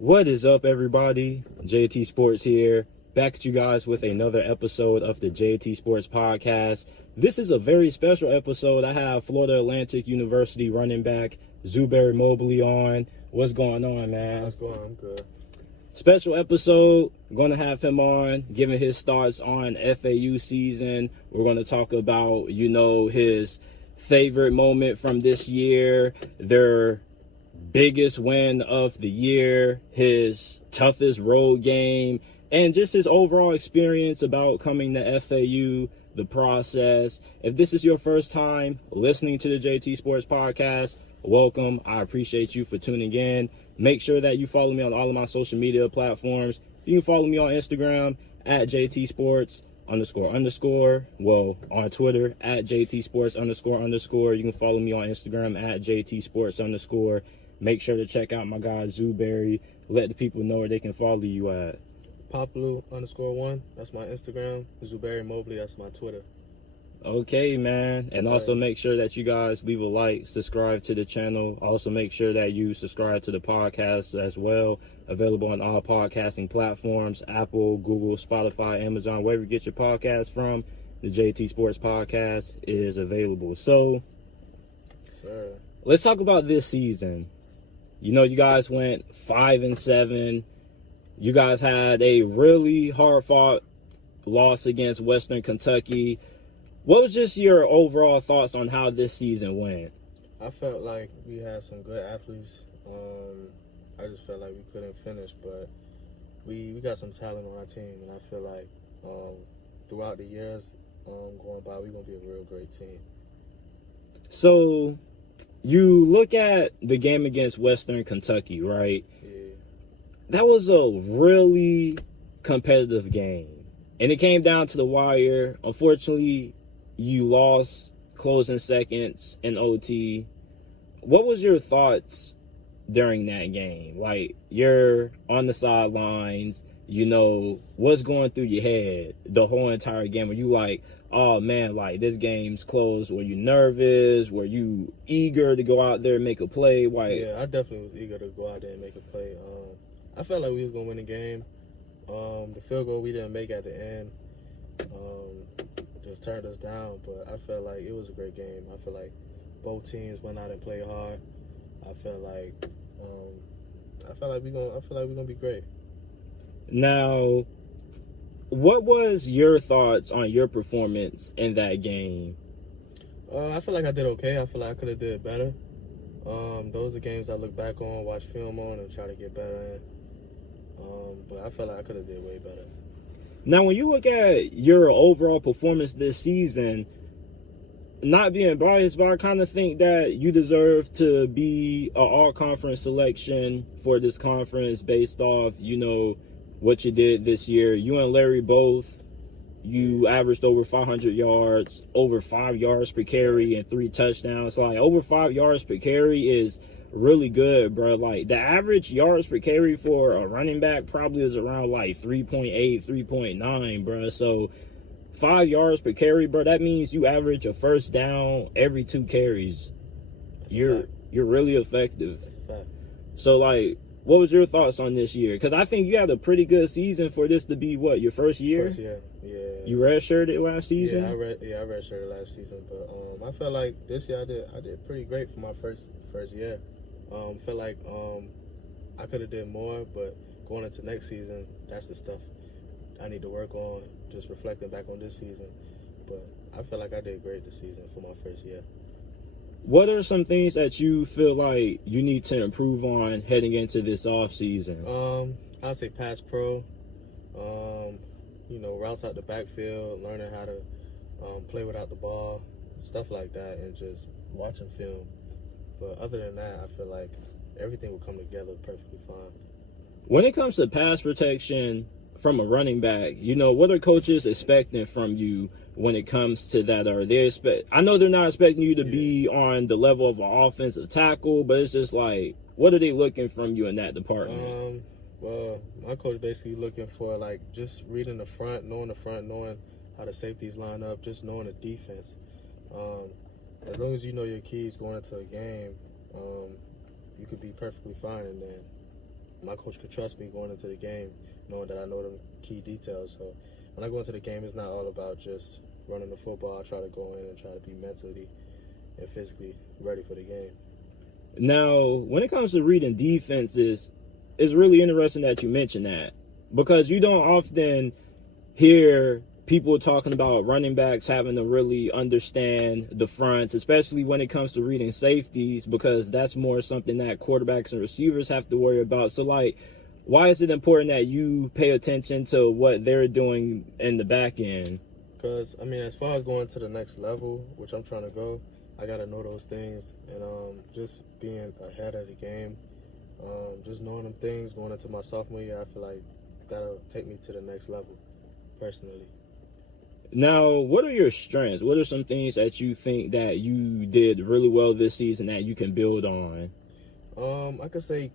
What is up, everybody? JT Sports here, back at you guys with another episode of the JT Sports Podcast. This is a very special episode. I have Florida Atlantic University running back Zuberi Mobley on. What's going on, man? What's going on? I'm good. Special episode. Going to have him on, giving his thoughts on FAU season. We're going to talk about, his favorite moment from this year, their biggest win of the year, his toughest road game, and just his overall experience about coming to FAU, the process. If this is your first time listening to the JT Sports Podcast, welcome. I appreciate you for tuning in. Make sure that you follow me on all of my social media platforms. You can follow me on Instagram at JT Sports __. Well, on Twitter at JT Sports __. You can follow me on Instagram at JT Sports _. Make sure to check out my guy Zuberi. Let the people know where they can follow you at. Poplu _1. That's my Instagram. Zuberi Mobley. That's my Twitter. Okay, man. And also make sure that you guys leave a like, subscribe to the channel. Also make sure that you subscribe to the podcast as well. Available on all podcasting platforms, Apple, Google, Spotify, Amazon, wherever you get your podcast from. The JT Sports Podcast is available. So, Sir. Let's talk about this season. You guys went 5-7. You guys had a really hard-fought loss against Western Kentucky. What was just your overall thoughts on how this season went? I felt like we had some good athletes. I just felt like we couldn't finish, but we got some talent on our team, and I feel like throughout the years going by, we're going to be a real great team. So, you look at the game against Western Kentucky, right? Yeah. That was a really competitive game. And it came down to the wire. Unfortunately, you lost closing seconds in OT. What was your thoughts during that game? Like, you're on the sidelines, what's going through your head the whole entire game? Were you like, oh man, like this game's close? Were you nervous? Were you eager to go out there and make a play? Yeah, I definitely was eager to go out there and make a play. I felt like we was gonna win the game. The field goal we didn't make at the end just turned us down, but I felt like it was a great game. I feel like both teams went out and played hard. I feel like we're gonna be great. Now, what was your thoughts on your performance in that game? I feel like I did okay. I feel like I could have did better. Those are games I look back on, watch film on, and try to get better in. But I felt like I could have did way better. Now, when you look at your overall performance this season, not being biased, but I kind of think that you deserve to be an all-conference selection for this conference based off, what you did this year. You and Larry both, you averaged over 500 yards, over 5 yards per carry, and 3 touchdowns. Like, over 5 yards per carry is really good, bro. Like, the average yards per carry for a running back probably is around like 3.8, 3.9, bro. So 5 yards per carry, bro, that means you average a first down every 2 carries. You're really effective. That's a fact. So, like, what was your thoughts on this year? Because I think you had a pretty good season for this to be, what, your first year? First year, yeah. You redshirted last season? Yeah, I redshirted last season, but I felt like this year I did pretty great for my first year. Felt like I could have did more, but going into next season, that's the stuff I need to work on. Just reflecting back on this season, but I feel like I did great this season for my first year. What are some things that you feel like you need to improve on heading into this off season? I'd say pass pro. Routes out the backfield, learning how to play without the ball, stuff like that, and just watching film. But other than that, I feel like everything will come together perfectly fine. When it comes to pass protection from a running back, what are coaches expecting from you when it comes to that? I know they're not expecting you to be on the level of an offensive tackle, but it's just like, what are they looking from you in that department? Well, my coach basically looking for like just reading the front, knowing how the safeties line up, just knowing the defense. As long as you know your keys going into a game, you could be perfectly fine. And then my coach could trust me going into the game, knowing that I know the key details. So when I go into the game, it's not all about just running the football. I try to go in and try to be mentally and physically ready for the game. Now, when it comes to reading defenses, it's really interesting that you mention that, because you don't often hear people talking about running backs having to really understand the fronts, especially when it comes to reading safeties, because that's more something that quarterbacks and receivers have to worry about. So, like, why is it important that you pay attention to what they're doing in the back end? Because, I mean, as far as going to the next level, which I'm trying to go, I got to know those things. And just being ahead of the game, just knowing them things going into my sophomore year, I feel like that'll take me to the next level, personally. Now, what are your strengths? What are some things that you think that you did really well this season that you can build on? I could say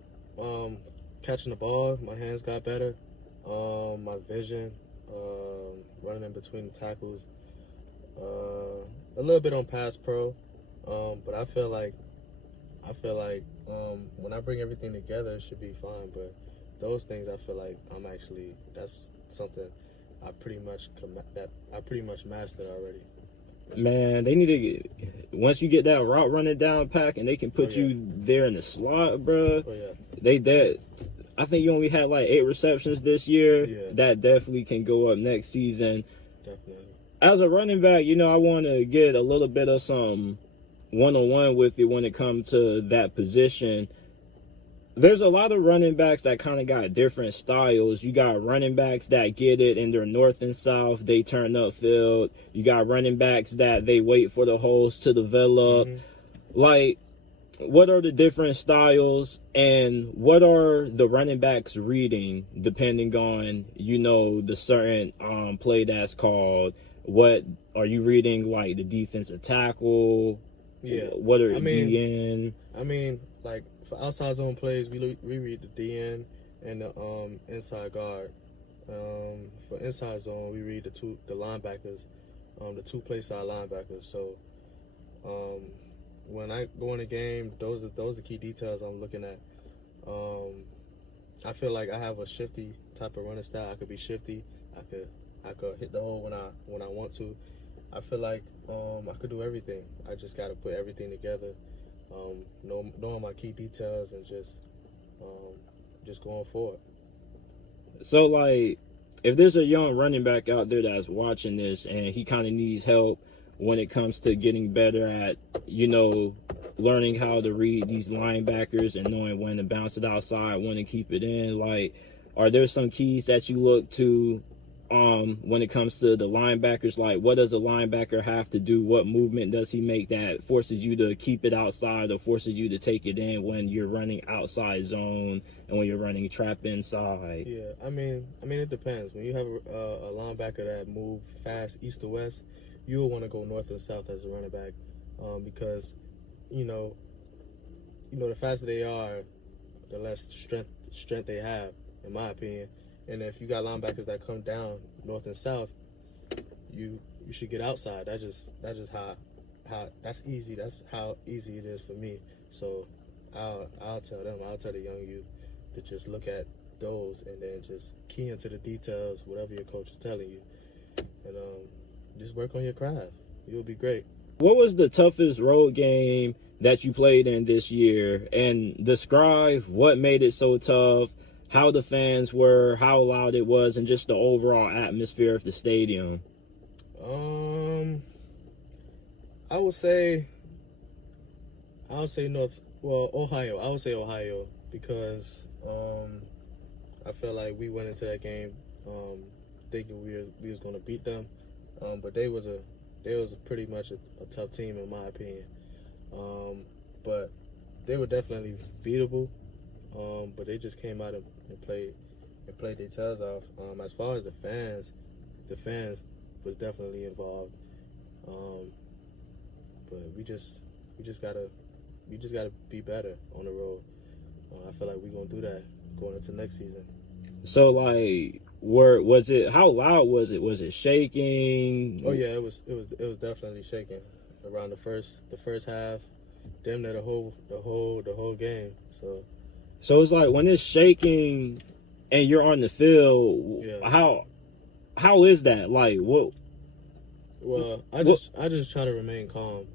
catching the ball, my hands got better. My vision, running in between the tackles. A little bit on pass pro, but I feel like when I bring everything together, it should be fine. But those things, I feel like that's something I pretty much mastered already. Man, they need to get, once you get that route running down pack and they can put you there in the slot, bro. Oh yeah. I think you only had like 8 receptions this year. Yeah. That definitely can go up next season. Definitely. As a running back, I want to get a little bit of some one-on-one with you when it comes to that position. There's a lot of running backs that kind of got different styles. You got running backs that get it and they're north and south. They turn upfield. You got running backs that they wait for the holes to develop. Mm-hmm. Like, what are the different styles and what are the running backs reading depending on, the certain play that's called? What are you reading, like the defensive tackle? Yeah. What are DN? I mean, like for outside zone plays, we read the DN and the inside guard. For inside zone, we read the linebackers, the 2 play side linebackers. So when I go in a game, those are key details I'm looking at. I feel like I have a shifty type of running style. I could be shifty. I could hit the hole when I want to. I feel like I could do everything. I just got to put everything together, knowing my key details and just going forward. So, like, if there's a young running back out there that's watching this and he kind of needs help when it comes to getting better at, learning how to read these linebackers and knowing when to bounce it outside, when to keep it in, like, are there some keys that you look to when it comes to the linebackers? Like, what does a linebacker have to do? What movement does he make that forces you to keep it outside or forces you to take it in when you're running outside zone and when you're running trap inside? Yeah, I mean, it depends. When you have a linebacker that move fast east to west, you'll want to go north and south as a running back, because the faster they are, the less strength they have, in my opinion. And if you got linebackers that come down north and south, you should get outside. That's just how that's easy. That's how easy it is for me. So I'll tell the young youth to just look at those and then just key into the details, whatever your coach is telling you, and just work on your craft. You'll be great. What was the toughest road game that you played in this year? And describe what made it so tough, how the fans were, how loud it was, and just the overall atmosphere of the stadium. I would say Ohio. I would say Ohio because I felt like we went into that game thinking we was going to beat them, but they was pretty much a tough team in my opinion. But they were definitely beatable. But they just came out and played their tails off. As far as the fans was definitely involved. But we just gotta be better on the road. I feel like we're gonna do that going into next season. So, like, how loud was it? Was it shaking? Oh yeah, it was definitely shaking around the first half, damn near the whole game. So So it's like when it's shaking and you're on the field, Yeah. how is that? Like what? Well, I just try to remain calm,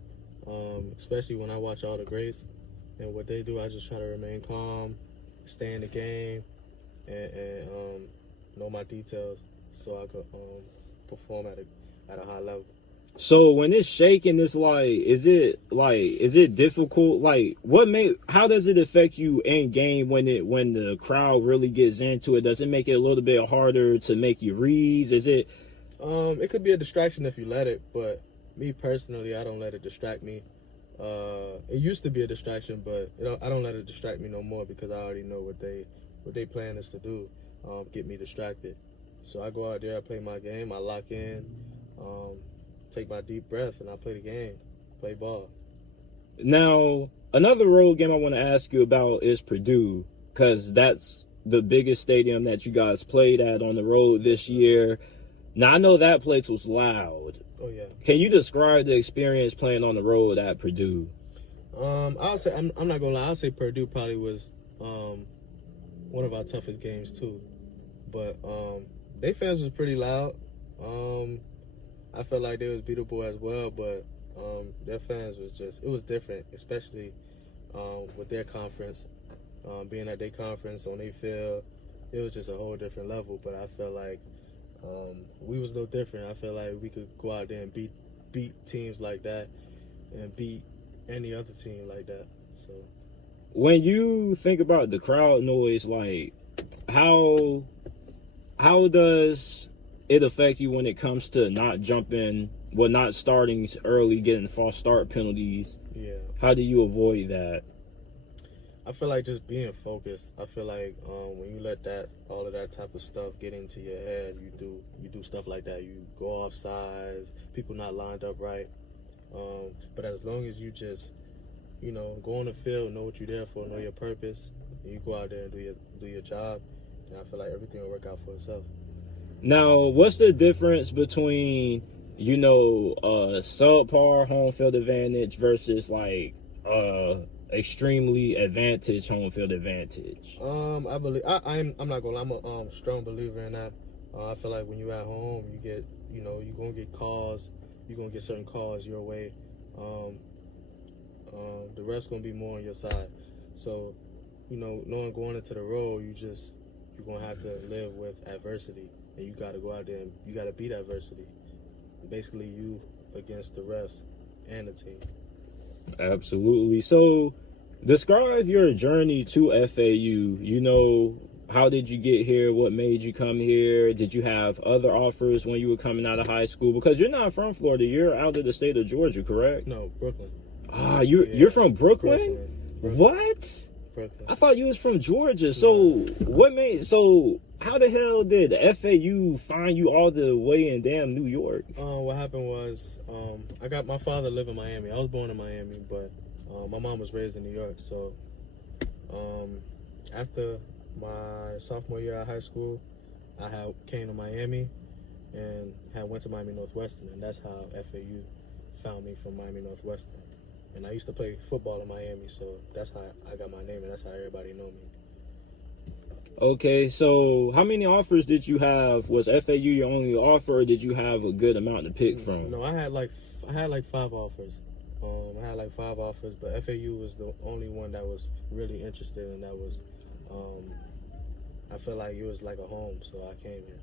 especially when I watch all the greats and what they do. I just try to remain calm, stay in the game, and know my details so I could perform at a high level. So when it's shaking, it's like, is it difficult? Like, how does it affect you in game when the crowd really gets into it? Does it make it a little bit harder to make your reads? Is it? It could be a distraction if you let it, but me personally, I don't let it distract me. It used to be a distraction, but I don't let it distract me no more because I already know what they plan is to do, get me distracted. So I go out there, I play my game, I lock in, take my deep breath, and I play the game, play ball. Now, another road game I want to ask you about is Purdue, because that's the biggest stadium that you guys played at on the road this year. Now, I know that place was loud. Oh, yeah. Can you describe the experience playing on the road at Purdue? I'll say, I'm not going to lie, I'll say Purdue probably was one of our toughest games, too. But their fans was pretty loud. I felt like they was beatable as well, but their fans it was different, especially with their conference. Being at their conference on their field, it was just a whole different level. But I felt like we was no different. I feel like we could go out there and beat teams like that and beat any other team like that. So when you think about the crowd noise, like how does it affect you when it comes to not starting early, getting false start penalties? Yeah. How do you avoid that? I feel like just being focused. I feel like when you let all of that type of stuff get into your head, you do stuff like that. You go off sides, people not lined up right. But as long as you just, go on the field, know what you're there for, know your purpose, and you go out there and do your job, then I feel like everything will work out for itself. Now, what's the difference between, subpar home field advantage versus like extremely advantage home field advantage? I believe I'm not gonna lie, I'm a strong believer in that. I feel like when you're at home, you get, you're gonna get calls, you're gonna get certain calls your way. The ref's gonna be more on your side. So, knowing going into the road, you're gonna have to live with adversity, and you gotta go out there and you gotta beat adversity. Basically, you against the refs and the team. Absolutely. So, describe your journey to FAU. How did you get here? What made you come here? Did you have other offers when you were coming out of high school? Because you're not from Florida. You're out of the state of Georgia, correct? No, Brooklyn. You're from Brooklyn? What? Brooklyn. I thought you was from Georgia. So how the hell did FAU find you all the way in damn New York? What happened was my father lived in Miami. I was born in Miami, but my mom was raised in New York. So after my sophomore year of high school, I came to Miami and went to Miami Northwestern, and that's how FAU found me, from Miami Northwestern. And I used to play football in Miami, so that's how I got my name, and that's how everybody know me. Okay, so how many offers did you have? Was FAU your only offer, or did you have a good amount to pick from? No, I had like 5 offers. I had like 5 offers, but FAU was the only one that was really interested, and that was, I felt like it was like a home, so I came here.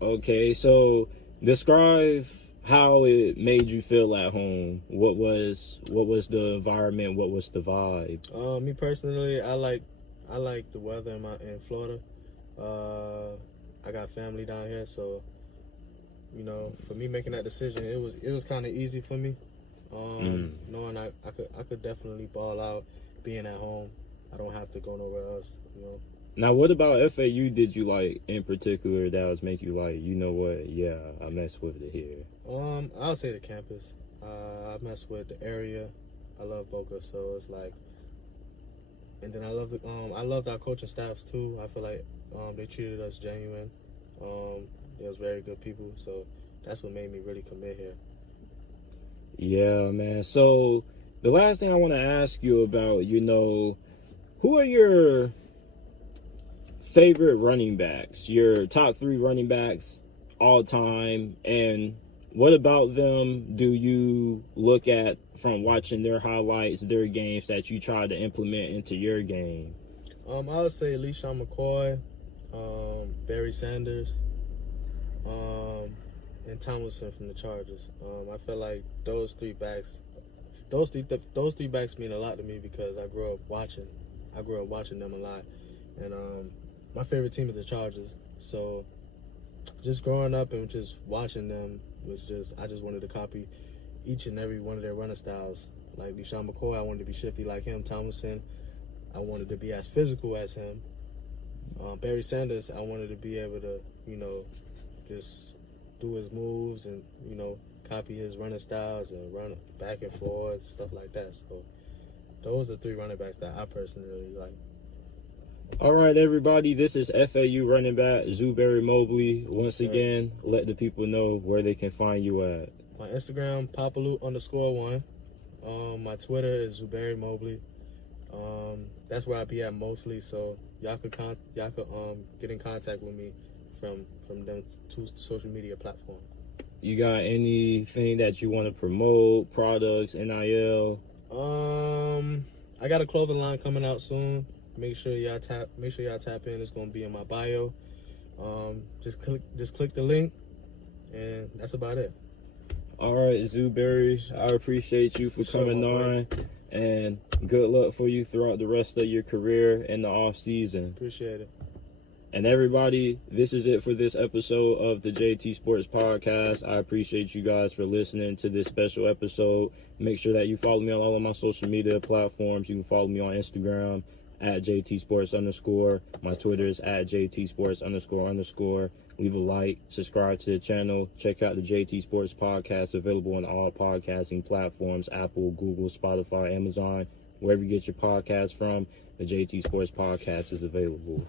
Okay, so describe how it made you feel at home. What was the environment? What was the vibe? Me personally, I like the weather in Florida. I got family down here, so for me making that decision, it was kind of easy for me. Knowing I could definitely ball out being at home. I don't have to go nowhere else. Now, what about FAU did you like in particular that was make you like, you know what? Yeah, I mess with it here. I'll say the campus. I mess with the area. I love Boca, so it's like. And then I loved our coaching staffs too. I feel like they treated us genuine. They was very good people, so that's what made me really commit here. Yeah, man. So the last thing I want to ask you about, who are your favorite running backs, your top 3 running backs all time, and what about them do you look at from watching their highlights, their games, that you try to implement into your game? I would say LeSean McCoy, Barry Sanders, and Tomlinson from the Chargers. I feel like those three backs mean a lot to me because I grew up watching them a lot, and my favorite team is the Chargers. So just growing up and just watching them I just wanted to copy each and every one of their running styles. Like LeSean McCoy, I wanted to be shifty like him. Tomlinson, I wanted to be as physical as him. Barry Sanders, I wanted to be able to, just do his moves and, copy his running styles and run back and forth, stuff like that. So those are 3 running backs that I personally really like. All right, everybody, this is FAU running back Zuberi Mobley. Once again, let the people know where they can find you at. My Instagram, Papalu_1. My Twitter is Zuberi Mobley. That's where I be at mostly, so y'all could get in contact with me from them 2 social media platforms. You got anything that you want to promote, products, NIL? I got a clothing line coming out soon. Make sure y'all tap in. It's gonna be in my bio. Just click the link, and that's about it. All right, Zuberi, I appreciate you for coming on, and good luck for you throughout the rest of your career in the off season. Appreciate it. And everybody, this is it for this episode of the JT Sports Podcast. I appreciate you guys for listening to this special episode. Make sure that you follow me on all of my social media platforms. You can follow me on Instagram at JT_Sports_. My Twitter is at JT_Sports__. Leave a like, subscribe to the channel. Check out the JT Sports Podcast, available on all podcasting platforms, Apple, Google, Spotify, Amazon. Wherever you get your podcast from, the JT Sports Podcast is available.